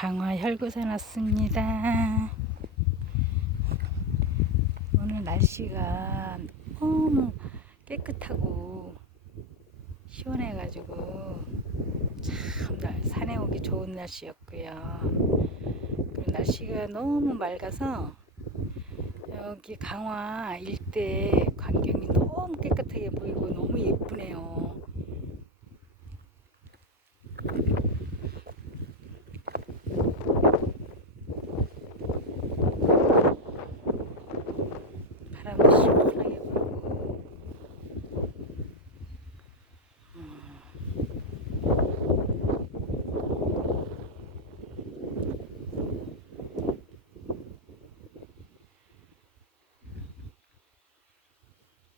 강화 혈구산 왔습니다. 오늘 날씨가 너무 깨끗하고 시원해가지고 참 날- 산에 오기 좋은 날씨였고요. 그리고 날씨가 너무 맑아서 여기 강화 일대 광경이 너무 깨끗하게 보이고 너무 예쁘네요. 바람도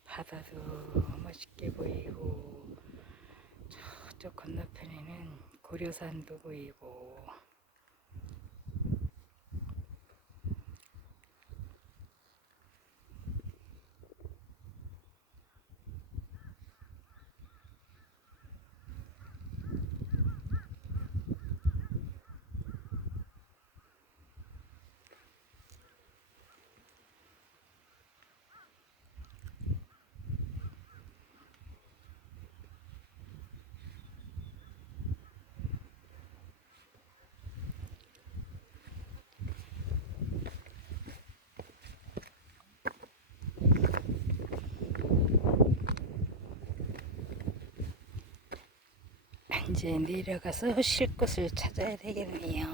바다도 멋있게 보이고 저쪽 건너편에는 고려산도 보이고 이제 내려가서 쉴 곳을 찾아야 되겠네요.